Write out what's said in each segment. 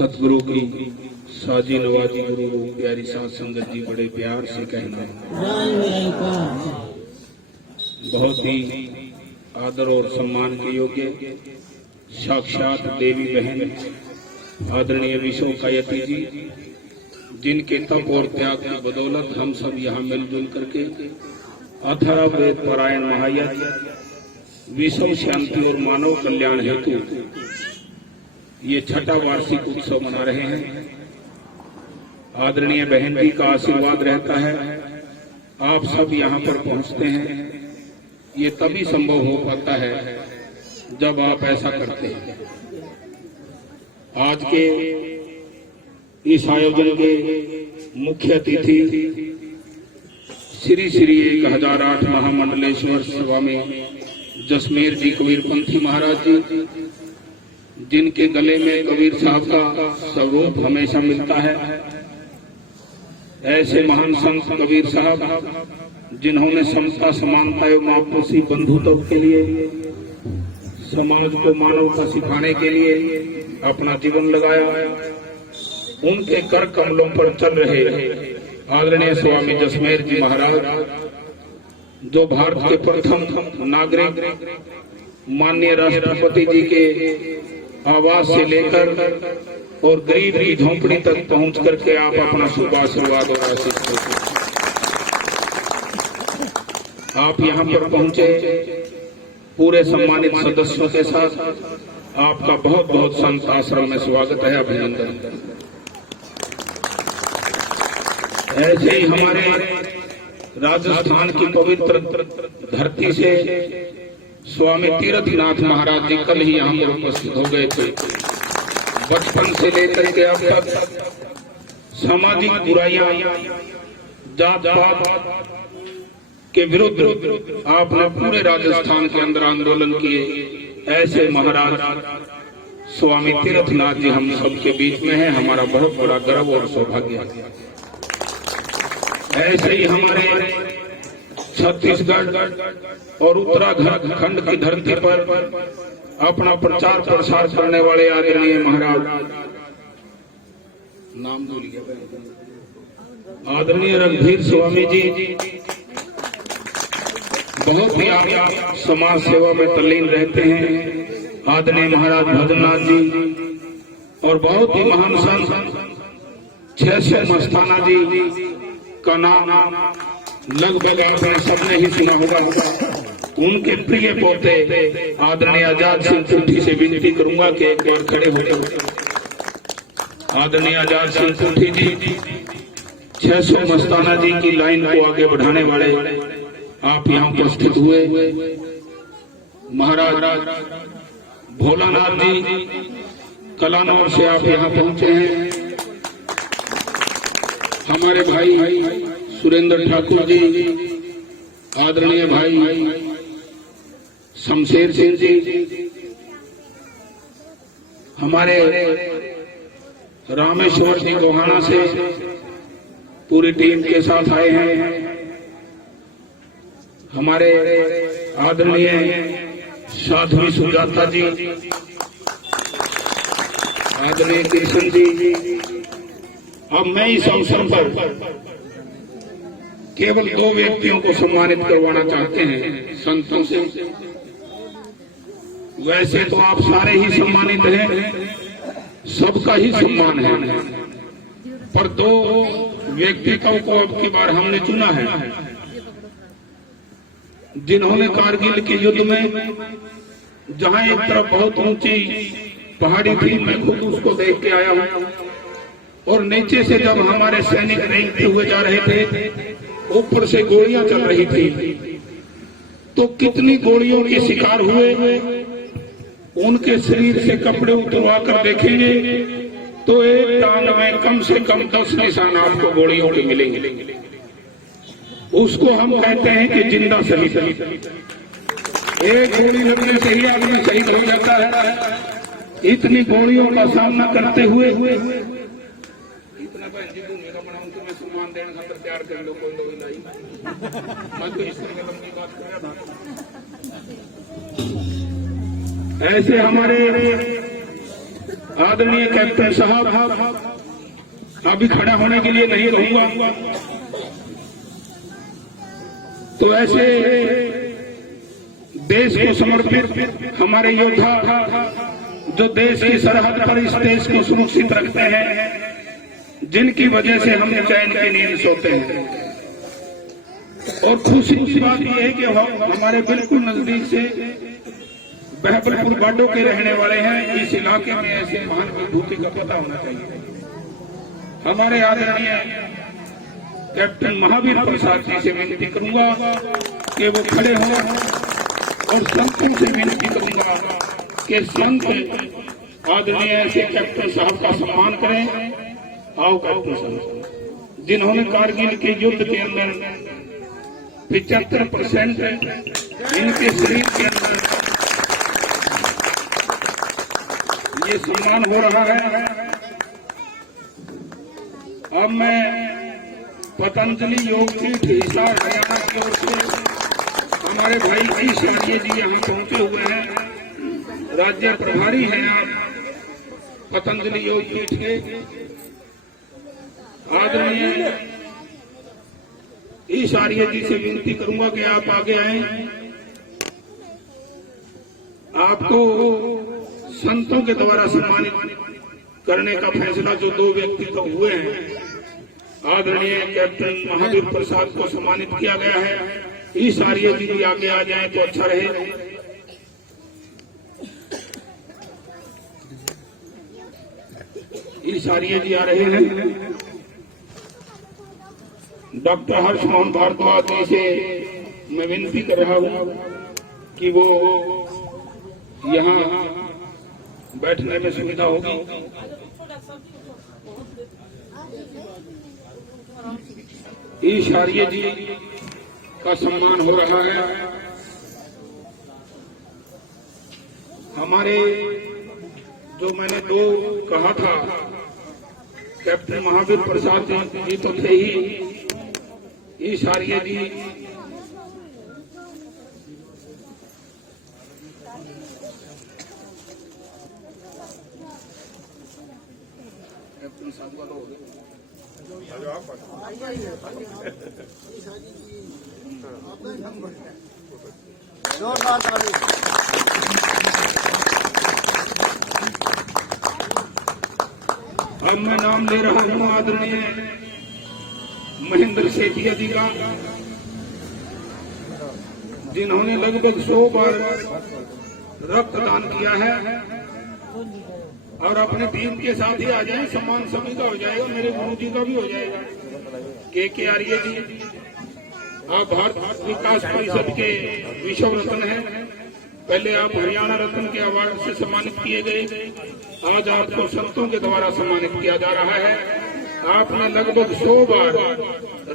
सतगुरु की साजी नवाजी गुरु प्यारी साध संगत जी बड़े प्यार से कहना बहुत ही आदर और सम्मान के योग्य साक्षात देवी बहन आदरणीय विश्वकायती जी, जिनके तप और त्याग की बदौलत हम सब यहाँ मिलजुल करके अथर्व वेद पारायण महायज्ञ विश्व शांति और मानव कल्याण हेतु ये छठा वार्षिक उत्सव मना रहे हैं। आदरणीय बहन जी का आशीर्वाद रहता है, आप सब यहाँ पर पहुँचते हैं। ये तभी संभव हो पाता है जब आप ऐसा करते हैं। आज के इस आयोजन के मुख्य अतिथि श्री श्री 1008 महामंडलेश्वर स्वामी जसमेर जी कबीरपंथी महाराज जी, जिनके गले में कबीर साहब का स्वरूप हमेशा मिलता है। ऐसे महान संत कबीर साहब जिन्होंने समता समानता एवं आपसी बंधुत्व के लिए समाज को मानवता सिखाने के लिए अपना जीवन लगाया, उनके कर कमलों पर चल रहे आदरणीय स्वामी जसमेर जी महाराज, जो भारत के प्रथम नागरिक माननीय राष्ट्रपति जी के आवास से लेकर और गरीब की झोंपड़ी तक पहुंच करके आप अपना शुभ आशीर्वाद और आशीष देते। आप यहाँ पर पहुंचे पूरे सम्मानित सदस्यों के साथ, आपका बहुत बहुत संत आश्रम में स्वागत है, अभिनंदन। ऐसे ही हमारे राजस्थान की पवित्र धरती से स्वामी तीर्थनाथ महाराज जी कल ही यहाँ पर उपस्थित हो गए थे। बचपन से लेकर के अब तक सामाजिक बुराइयां, जात पात के विरुद्ध आपने पूरे राजस्थान के अंदर आंदोलन किए। ऐसे महाराज स्वामी तीर्थनाथ जी हम सबके बीच में हैं, हमारा बहुत बड़ा गर्व और सौभाग्य है। ऐसे ही हमारे छत्तीसगढ़ और उत्तराखंड की धरती पर अपना प्रचार प्रसार करने वाले आदरणीय महाराज, नाम भूल गया, आदरणीय रघुवीर स्वामी जी बहुत ही समाज सेवा में तल्लीन रहते हैं। आदरणीय महाराज भजननाथ जी और बहुत ही महान संत 600 मस्ताना जी का नाम लगभग आपने सबने ही सुना होगा। उनके प्रिय पोते आदरणीय आजाद सिंह कुठी से विनती करूंगा कि एक बार खड़े होकर आदरणीय आजाद सिंह कुठी जी 600 मस्ताना जी की लाइन को आगे बढ़ाने वाले आप यहाँ उपस्थित हुए। महाराज भोलानाथ जी कलानौर से आप यहाँ पहुंचे हैं। हमारे भाई सुरेंद्र ठाकुर जी, आदरणीय भाई शमशेर सिंह जी, हमारे रामेश्वर जी गोहाना से पूरी टीम के साथ आए हैं। हमारे आदरणीय साध्वी सुजाता जी, आदरणीय कृष्ण जी। अब मैं इस अवसर पर केवल 2 व्यक्तियों को सम्मानित करवाना चाहते हैं संतों से। वैसे तो आप सारे ही सम्मानित हैं, सबका ही सम्मान है, पर 2 व्यक्तित्वों को अब की बार हमने चुना है, जिन्होंने कारगिल के युद्ध में जहां एक तरफ बहुत ऊंची पहाड़ी थी, मैं खुद उसको देख के आया हूं, और नीचे से जब हमारे सैनिक रेंगते हुए जा रहे थे, ऊपर से गोलियां चल रही थी, तो कितनी गोलियों के शिकार हुए। उनके शरीर से कपड़े उतरवा कर देखेंगे तो एक टांग में कम से कम 10 निशान आपको गोलियों के मिलेंगे। उसको हम कहते हैं कि जिंदा शहीद। एक गोली लगने से ही आदमी शहीद हो जाता है। इतनी गोलियों का सामना करते हुए सम्मान देने खातर तैयार कर लो, कोई लोग नहीं। मैं तो इस तरह लंबी बात कर रहा था। ऐसे हमारे आदरणीय कैप्टन साहब, अभी खड़ा होने के लिए नहीं कहूंगा, तो ऐसे देश को समर्पित हमारे योद्धा जो देश की सरहद पर इस देश को सुरक्षित रखते हैं, जिनकी वजह से हम चैन की नींद सोते हैं। और खुशी की बात यह है कि हम हमारे बिल्कुल नजदीक से बहबलपुर बाडो के रहने वाले हैं। इस इलाके में ऐसे महान विभूति का पता होना चाहिए। हमारे आदरणीय कैप्टन महावीर प्रसाद जी से विनती करूंगा कि वो खड़े हों और संतों से विनती करूंगा कि संत आदरणीय ऐसे कैप्टन साहब का सम्मान करें। आओ कैप्टन साहब, जिन्होंने कारगिल के युद्ध के अंदर 75% इनके शरीर के अंदर ये सम्मान हो रहा है। अब मैं पतंजलि योग पीठ हिसार हरियाणा की ओर से हमारे भाई ई शरणिये जी यहाँ पहुंचे हुए हैं। राज्य प्रभारी हैं आप पतंजलि योग पीठ के। आदरणीय ई शरणिये जी से विनती करूंगा कि आप आगे आए। आपको संतों के द्वारा सम्मानित करने का फैसला जो 2 व्यक्ति तो हुए हैं, आदरणीय कैप्टन महावीर प्रसाद को सम्मानित किया गया है। ई शरणिये जी भी आगे आ जाए तो अच्छा रहे। ई शरणिये जी आ रहे हैं। डॉक्टर हर्षमोहन भारद्वाज जी से मैं विनती कर रहा हूं कि वो यहाँ बैठने में सुविधा होगी। ई शरणिये जी का सम्मान हो रहा है। हमारे जो मैंने 2 कहा था, कैप्टन महावीर प्रसाद जी तो थे ही, ई शरणिये जी कैप्टन साहब वाला हो गया। अब मैं नाम ले रहा हूं आदरणीय महेंद्र सेठिया जी का, जिन्होंने लगभग 100 बार रक्तदान किया है। और अपने टीम के साथ ही आ जाए, सम्मान सभी का हो जाएगा, मेरे गुरु जी का भी हो जाएगा। के आर्य जी, आप भारत विकास परिषद के विश्व रत्न हैं। पहले आप हरियाणा रत्न के अवार्ड से सम्मानित किए गए, आज आपको संतों के द्वारा सम्मानित किया जा रहा है। आपने लगभग 100 बार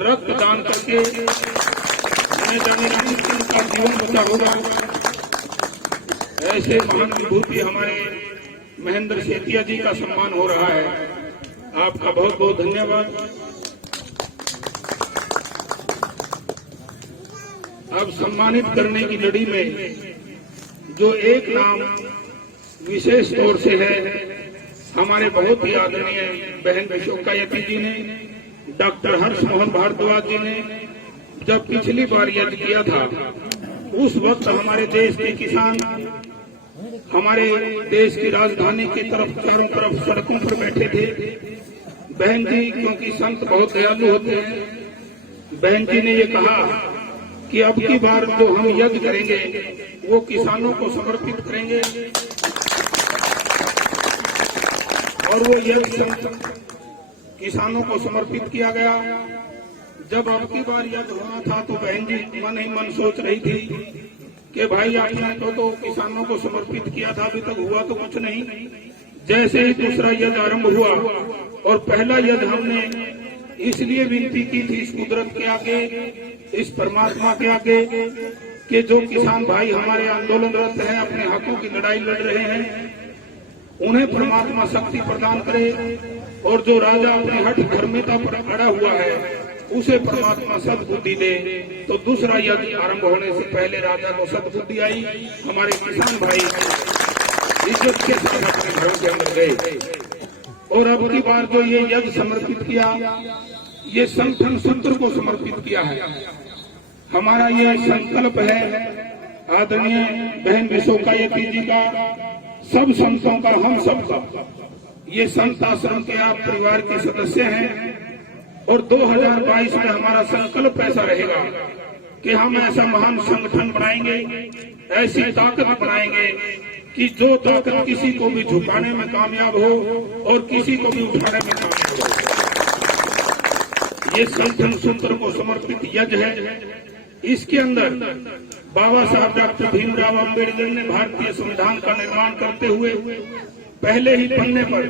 रक्तदान करके जाने का जीवन बचा होगा। ऐसे महान विभूति हमारे महेंद्र सेठिया जी का सम्मान हो रहा है। आपका बहुत बहुत धन्यवाद। अब सम्मानित करने की लड़ी में जो एक नाम विशेष तौर से है, हमारे बहुत ही आदरणीय बहन विशोकायती जी ने, डॉक्टर हर्षमोहन भारद्वाज जी ने जब पिछली बार यज्ञ किया था, उस वक्त हमारे देश के किसान हमारे देश की राजधानी की तरफ चारों तरफ सड़कों पर बैठे थे। बहन जी, क्योंकि संत बहुत दयालु होते हैं, बहन जी ने ये कहा कि अब की बार जो हम यज्ञ करेंगे वो किसानों को समर्पित करेंगे। और वो यज्ञ किसानों को समर्पित किया गया। जब अब की बार यज्ञ होना था तो बहन जी मन ही मन सोच रही थी कि भाई आपने तो किसानों को समर्पित किया था, अभी तक हुआ तो कुछ नहीं। जैसे ही दूसरा यज्ञ आरंभ हुआ और पहला यज्ञ हमने इसलिए विनती की थी इस कुदरत के आगे, इस परमात्मा के आगे, कि जो किसान भाई हमारे आंदोलनरत हैं, अपने हकों की लड़ाई लड़ रहे हैं, उन्हें परमात्मा शक्ति प्रदान करे। और जो राजा अपने हठ धर्मिता पर अड़ा हुआ है उसे परमात्मा सद्बुद्धि दे। तो दूसरा यज्ञ आरंभ होने से पहले राजा को सद्बुद्धि आई। हमारे किसान भाई इज्जत के साथ अपने घरों के अंदर गए। और अब की बार जो ये यज्ञ समर्पित किया, ये संगठन सूत्र को समर्पित किया है। हमारा ये संकल्प है आदरणीय बहन विशोकायती जी का, सब संतों का, हम सबका। ये संत आश्रम के आप परिवार के सदस्य हैं और 2022 में हमारा संकल्प ऐसा रहेगा कि हम ऐसा महान संगठन बनाएंगे, ऐसी ताकत बनाएंगे कि जो ताकत किसी को भी झुकाने में कामयाब हो और किसी को भी उठाने में कामयाब हो। ये संगठन सूत्र को समर्पित यज्ञ है। इसके अंदर बाबा साहब डॉक्टर भीमराव अम्बेडकर ने भारतीय संविधान का निर्माण करते हुए पहले ही पन्ने पर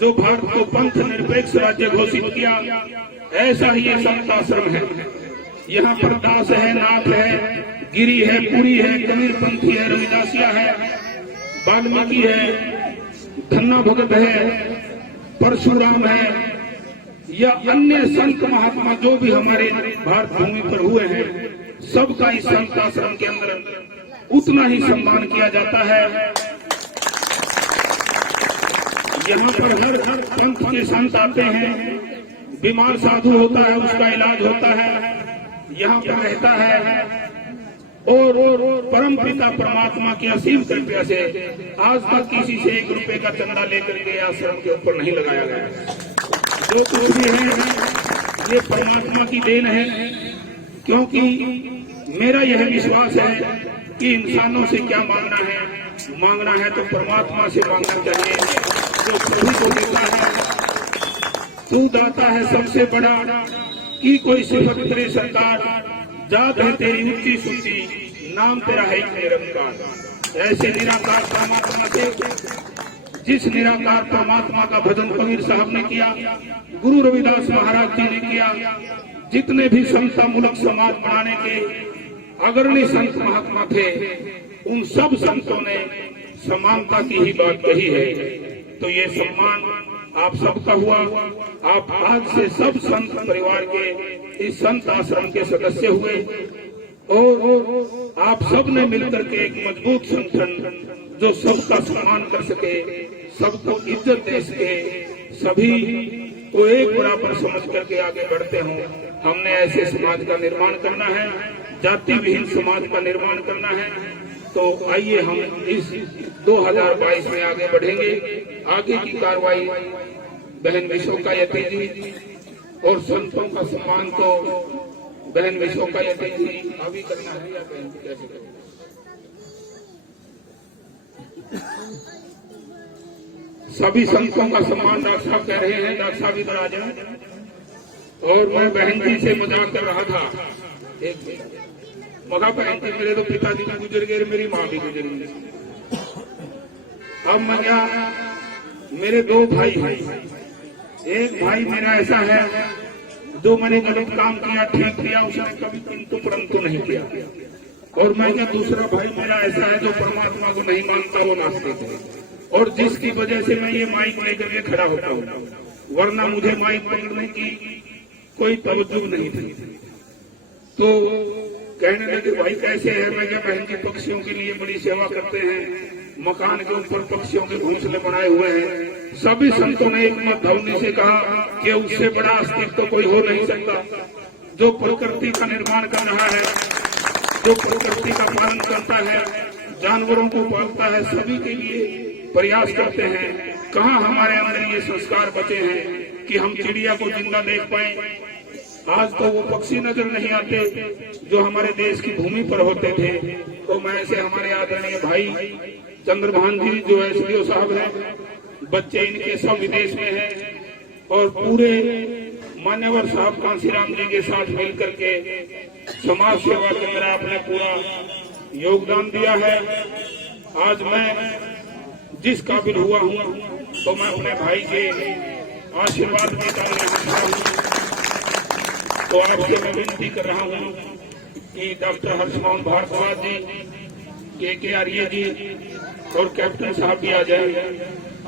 जो भारत को पंथ निरपेक्ष राज्य घोषित किया, ऐसा ही ये संत आश्रम है। यहाँ पर दास है, नाथ है, गिरी है, पुरी है, कबीर पंथी है, रविदासिया है, वाल्मीकि है, धन्ना भगत है, परशुराम है, या अन्य संत महात्मा जो भी हमारे भारत भूमि पर हुए हैं, सबका इस संत आश्रम के अंदर उतना ही सम्मान किया जाता है। यहाँ पर हर पंथ के संत आते हैं, बीमार साधु होता है, उसका इलाज होता है, यहाँ पर रहता है। और परम पिता परमात्मा की असीम कृपा से आज तक किसी से 1 रुपए का चंदा लेकर के आश्रम के ऊपर नहीं लगाया गया। जो कुछ भी है ये परमात्मा की देन है, क्योंकि मेरा यह विश्वास है कि इंसानों से क्या मांगना है तो परमात्मा से मांगना चाहिए, जो सभी को देता है। तू दाता है सबसे बड़ा, की कोई सिफत तेरे सरकार, जात है तेरी ऊंची सूची, नाम तेरा है निरंकार। ऐसे निराकार परमात्मा से, जिस निराकार परमात्मा का भजन कबीर साहब ने किया, गुरु रविदास महाराज जी ने किया, जितने भी समतामूलक समाज बनाने के अग्रणी संत महात्मा थे, उन सब संतों ने समानता की ही बात कही है। तो ये सम्मान आप सबका हुआ। आप आज से सब संत परिवार के इस संत आश्रम के सदस्य हुए और आप सब ने मिलकर के एक मजबूत संगठन जो सबका सम्मान कर सके, सबको इज्जत दे सके, सभी को एक बराबर समझ करके आगे बढ़ते हों। हमने ऐसे समाज का निर्माण करना है, जाति विहीन समाज का निर्माण करना है। तो आइए हम इस 2022 में आगे बढ़ेंगे। आगे की कार्रवाई बहन विशोकायती जी और संतों का सम्मान तो बहन विशोकायती जी अभी करना है या बहन जी कैसे करें? सभी संतों का सम्मान डॉक्टर साहब कह रहे हैं, डॉक्टर साहब इधर आ जाए। और मैं बहन जी से मजाक कर रहा था, एक मगा बहन जी मेरे तो पिताजी भी गुजर गए, मेरी माँ भी गुजर गई। अब मैं क्या, मेरे 2 भाई हैं। एक भाई मेरा ऐसा है जो मैंने गलत काम किया, ठीक किया, उसने कभी किंतु परंतु नहीं किया। और मैं क्या, दूसरा भाई मेरा ऐसा है जो परमात्मा को नहीं मानता, वो नास्तिक है। और जिसकी वजह से मैं ये माइक लेकर के खड़ा होता हूँ, वरना मुझे माइक पकड़ने की कोई तवज्जो नहीं थी। तो कहने लगे भाई कैसे है? मैं क्या, बहन जी पक्षियों के लिए बड़ी सेवा करते हैं, मकान के ऊपर पक्षियों के घोंसले बनाए हुए हैं। सभी संतों ने एक मत ध्वनि से कहा कि उससे बड़ा अस्तित्व तो कोई हो नहीं सकता, जो प्रकृति का निर्माण कर रहा है, जो प्रकृति का पालन करता है, जानवरों को पालता है, सभी के लिए प्रयास करते हैं। कहाँ हमारे अंदर ये संस्कार बचे हैं कि हम चिड़िया को जिंदा देख पाए? आज तो वो पक्षी नजर नहीं आते जो हमारे देश की भूमि पर होते थे। तो मैं ऐसे हमारे आदरणीय भाई चंद्रभान जी जो SDO साहब हैं, बच्चे इनके सब विदेश में हैं, और पूरे मान्यवर साहब कांसीराम जी के साथ मिलकर के समाज सेवा के अंदर आपने पूरा योगदान दिया है। आज मैं जिस काबिल हुआ हूँ तो मैं अपने भाई के आशीर्वाद के कारण तो आपसे मैं विनती कर रहा हूँ कि डॉक्टर हर्षमोहन भारद्वाज जी, के आर्य जी और कैप्टन साहब भी आ जाए।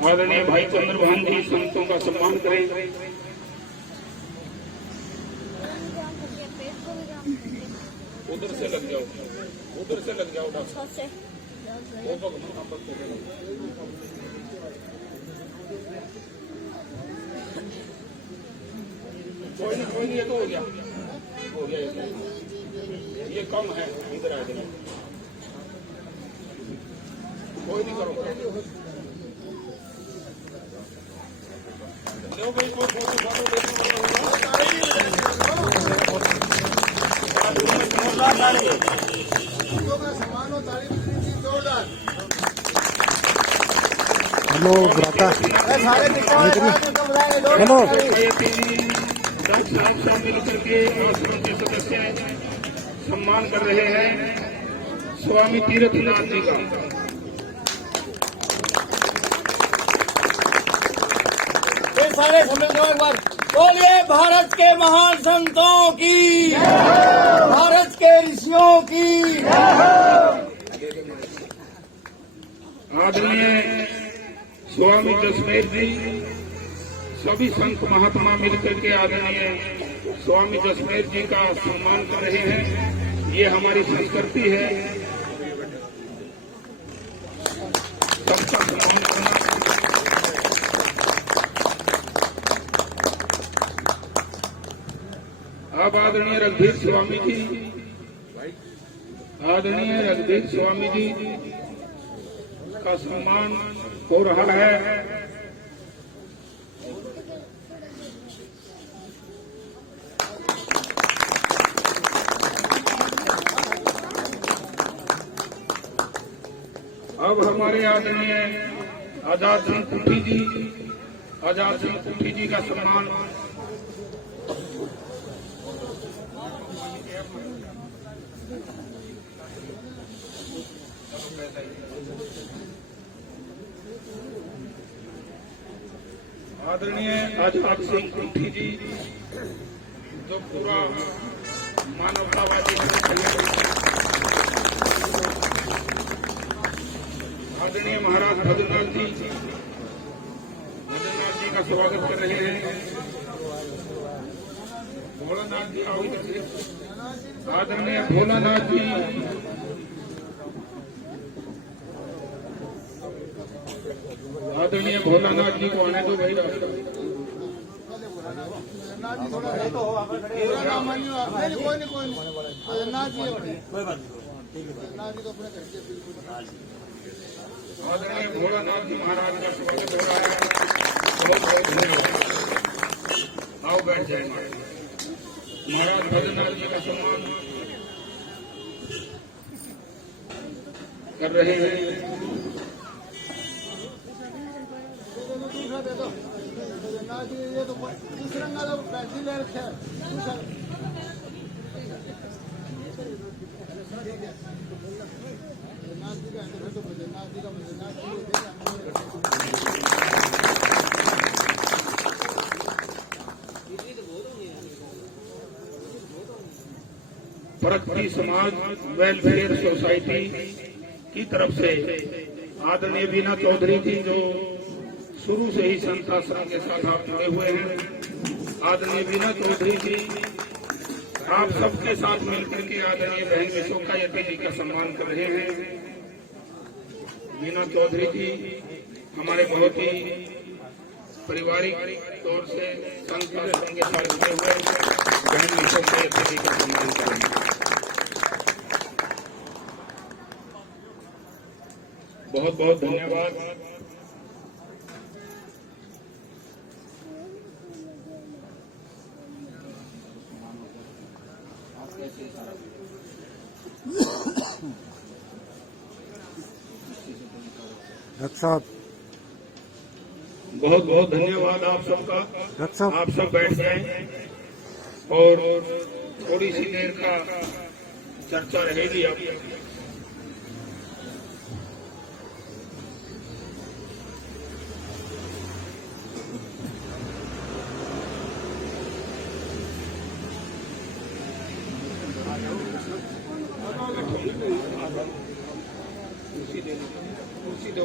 आदरणीय भाई चंद्रभान जी संतों का सम्मान करें। उधर से लग जाओ, उधर से लग जाओ डॉक्टर। ये तो हो गया ये कम है, इधर आ जाए, कोई नहीं करो लो भाई, कोई हेलो ब्राता हेलो मिलकर के आश्रम के सदस्य सम्मान कर रहे हैं स्वामी तीर्थनाथ जी का। सारे सम्मिलित एक बार बोलिए भारत के महान संतों की, भारत के ऋषियों की। आदरणीय स्वामी जसमेर जी, सभी संत महात्मा मिलकर के आदरणीय स्वामी जसमेर जी का सम्मान कर रहे हैं। ये हमारी संस्कृति है, सबका सम्मान करना। अब आदरणीय रघुवीर स्वामी जी, आदरणीय रघुवीर स्वामी जी का सम्मान हो रहा है। अब हमारे आदरणीय आजाद सिंह कुठी जी, आजाद सिंह कुठी जी का सम्मान आदरणीय आजाद सिंह कुठी जी जो पूरा मानवतावादी आदरणीय महाराज भद्रनाथ जी का स्वागत कर रहे हैं। भोलानाथ जी आओ इधर से। आदरणीय भोलानाथ जी, आदरणीय भोलानाथ जी को आने दो भाई। आदरणीय भोलानाथ जी महाराज का स्वागत हो रहा है। बहुत बहुत धन्यवाद। आओ बैठ जाए। महाराज भद्रनाथ जी का सम्मान कर रहे हैं। ये तो तिरंगा तो पैसे ले रखे हैं। प्रगति समाज वेलफेयर सोसाइटी की तरफ से आदरणीय बीना चौधरी जी जो शुरू से ही संत आश्रम के साथ आप जुड़े हुए हैं। आदरणीय बीना चौधरी जी आप सबके साथ मिलकर के आदरणीय बहन विशोका यति जी का सम्मान कर रहे हैं। बीना चौधरी जी हमारे बहुत ही पारिवारिक तौर से संत आश्रम के साथ जुड़े हुए बहन विशोका यति जी का सम्मान कर रहे हैं। बहुत बहुत धन्यवाद। डॉक्टर बहुत बहुत धन्यवाद आप सबका। साहब आप सब बैठ जाएं और थोड़ी सी देर का चर्चा रहेगी। आप कुर्सी दो